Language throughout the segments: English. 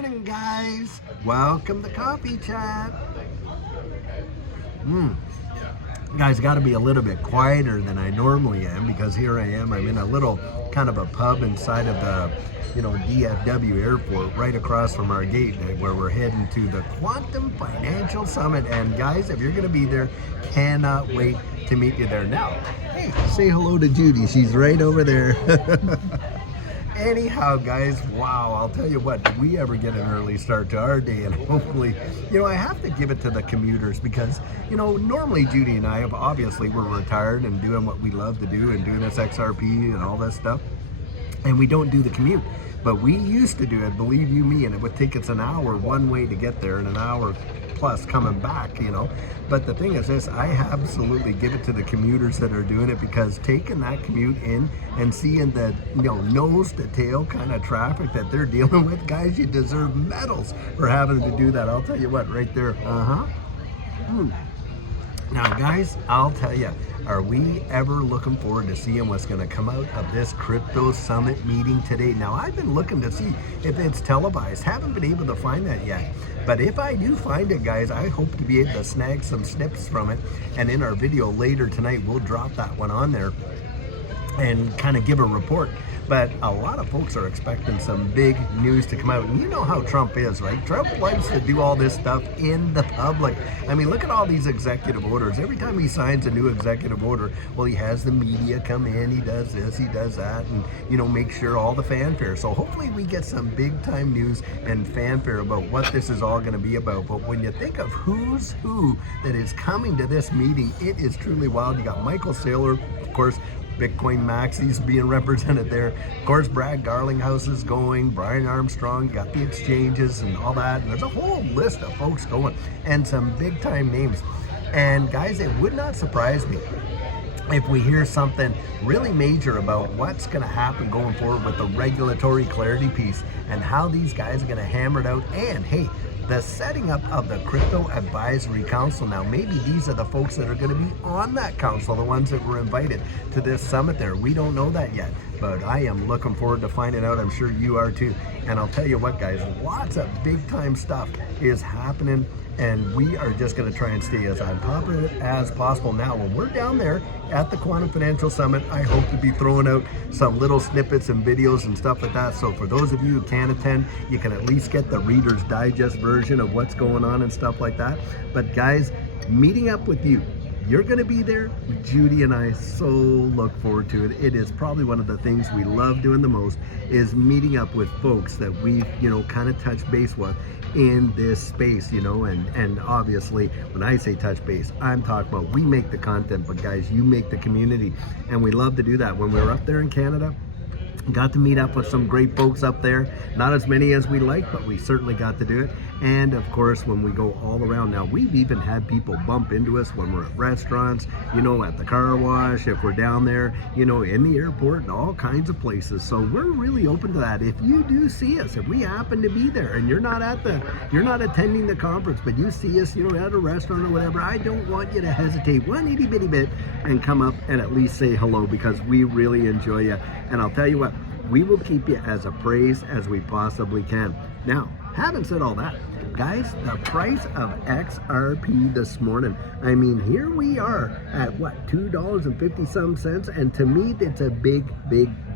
morning, guys. Welcome to Coffee Chat. Guys, got to be a little bit quieter than I normally am because here I am. I'm in a little kind of a pub inside of the, DFW airport right across from our gate where we're heading to the Quantum Financial Summit. And guys, if you're going to be there, cannot wait to meet you there. Now, hey, say hello to Judy. She's right over there. Anyhow, guys, wow, I'll tell you what, did we ever get an early start to our day? And hopefully, I have to give it to the commuters because, normally Judy and I we're retired and doing what we love to do and doing this XRP and all this stuff. And we don't do the commute. But we used to do it, believe you me, and it would take us an hour one way to get there and an hour plus coming back, But the thing is this, I absolutely give it to the commuters that are doing it, because taking that commute in and seeing the, nose to tail kind of traffic that they're dealing with, guys, you deserve medals for having to do that. I'll tell you what, right there. Now, guys, I'll tell you, are we ever looking forward to seeing what's going to come out of this crypto summit meeting today? Now, I've been looking to see if it's televised. Haven't been able to find that yet. But if I do find it, guys, I hope to be able to snag some snips from it. And in our video later tonight, we'll drop that one on there and kind of give a report. But a lot of folks are expecting some big news to come out. And you know how Trump is, right? Trump likes to do all this stuff in the public. I mean, look at all these executive orders. Every time he signs a new executive order, well, he has the media come in, he does this, he does that, and, make sure all the fanfare. So hopefully we get some big time news and fanfare about what this is all going to be about. But when you think of who's who that is coming to this meeting, it is truly wild. You got Michael Saylor, of course, Bitcoin Maxis being represented there. Of course, Brad Garlinghouse is going, Brian Armstrong, you got the exchanges and all that. And there's a whole list of folks going and some big time names. And guys, it would not surprise me if we hear something really major about what's going to happen going forward with the regulatory clarity piece and how these guys are going to hammer it out. And hey, the setting up of the Crypto Advisory Council. Now, maybe these are the folks that are going to be on that council, the ones that were invited to this summit there. We don't know that yet, but I am looking forward to finding out. I'm sure you are too. And I'll tell you what, guys, lots of big time stuff is happening, and we are just going to try and stay as on top of it as possible. Now, when we're down there at the Quantum Financial Summit, I hope to be throwing out some little snippets and videos and stuff like that. So for those of you who can attend, you can at least get the Reader's Digest version of what's going on and stuff like that. But guys, meeting up with you, you're going to be there. Judy and I so look forward to it. It is probably one of the things we love doing the most, is meeting up with folks that we, kind of touch base with in this space, and obviously when I say touch base, I'm talking about we make the content, but guys, you make the community, and we love to do that. When we were up there in Canada, got to meet up with some great folks up there. Not as many as we like, but we certainly got to do it. And of course, when we go all around now, we've even had people bump into us when we're at restaurants, at the car wash, if we're down there, in the airport and all kinds of places. So we're really open to that. If you do see us, if we happen to be there and you're not attending the conference, but you see us, at a restaurant or whatever, I don't want you to hesitate one itty bitty bit and come up and at least say hello, because we really enjoy you. And I'll tell you what, we will keep you as appraised as we possibly can. Now, having said all that, guys, the price of XRP this morning, I mean, here we are at what, $2.50 some cents, and to me it's a big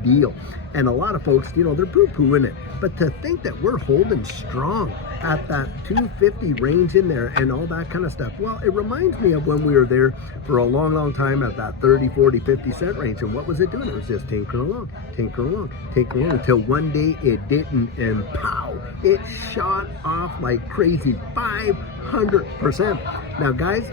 deal. And a lot of folks, they're poo-pooing it, but to think that we're holding strong at that 250 range in there and all that kind of stuff, well, it reminds me of when we were there for a long time at that 30, 40, 50 cent range. And what was it doing? It was just tinkering along until one day it didn't, and pow, it shot off like crazy, 500%. Now, guys,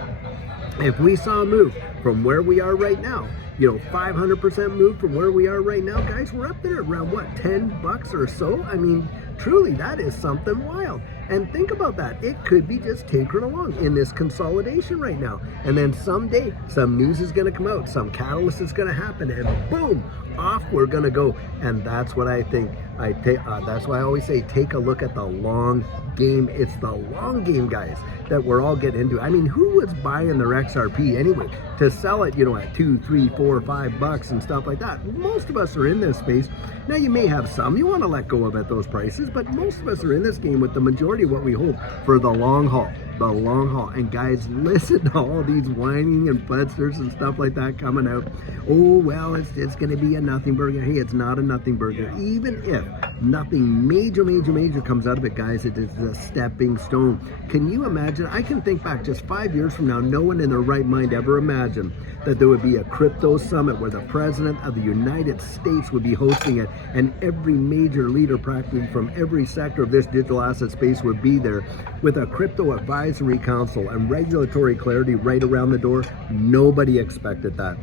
if we saw a move from where we are right now, 500% move from where we are right now, guys, we're up there around what, $10 or so? I mean, truly, that is something wild. And think about that. It could be just tinkering along in this consolidation right now. And then someday, some news is going to come out, some catalyst is going to happen, and boom, off we're gonna go. And that's what I think. That's why I always say take a look at the long game. It's the long game, guys, that we're all getting into. I mean, who was buying their XRP anyway to sell it, you know, at $2, $3, $4, $5 and stuff like that? Most of us are in this space. Now you may have some you want to let go of at those prices, but most of us are in this game with the majority of what we hold for the long haul. The long haul. And guys, listen to all these whining and futzers and stuff like that coming out. Oh, well, it's going to be a nothing burger. Hey, it's not a nothing burger. Even if nothing major comes out of it, guys, it is a stepping stone. Can you imagine? I can think back just 5 years from now, no one in their right mind ever imagined that there would be a crypto summit where the president of the United States would be hosting it, and every major leader practically from every sector of this digital asset space would be there with a crypto advisory council and regulatory clarity right around the door. Nobody expected that.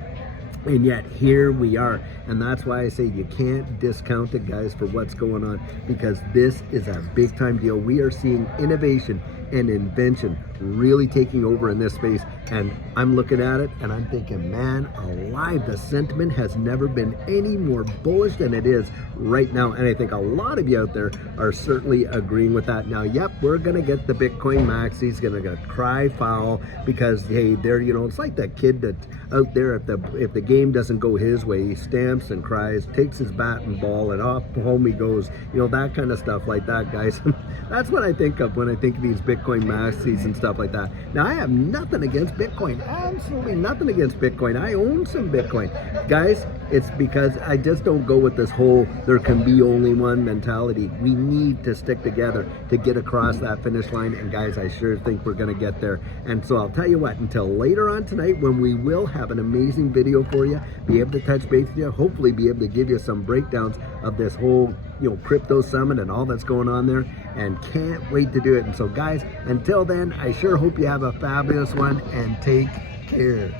And yet here we are. And that's why I say you can't discount it, guys, for what's going on, because this is a big time deal. We are seeing innovation and invention really taking over in this space. And I'm looking at it and I'm thinking, man alive, the sentiment has never been any more bullish than it is right now. And I think a lot of you out there are certainly agreeing with that. Now, yep, we're gonna get the Bitcoin max. He's gonna cry foul because, hey, there, you know, it's like that kid that out there, if the game doesn't go his way, he stamps and cries, takes his bat and ball, and off home he goes. You know, that kind of stuff like that, guys. That's what I think of when I think of these Bitcoin maxis and stuff like that. Now, I have nothing against Bitcoin, absolutely nothing against Bitcoin. I own some Bitcoin. Guys, it's because I just don't go with this whole there can be only one mentality. We need to stick together to get across that finish line. And guys, I sure think we're gonna get there. And so I'll tell you what, until later on tonight, when we will have an amazing video for you, be able to touch base with you, hopefully be able to give you some breakdowns of this whole, you know, crypto summit and all that's going on there, and can't wait to do it. And so guys, until then, I sure hope you have a fabulous one and take care.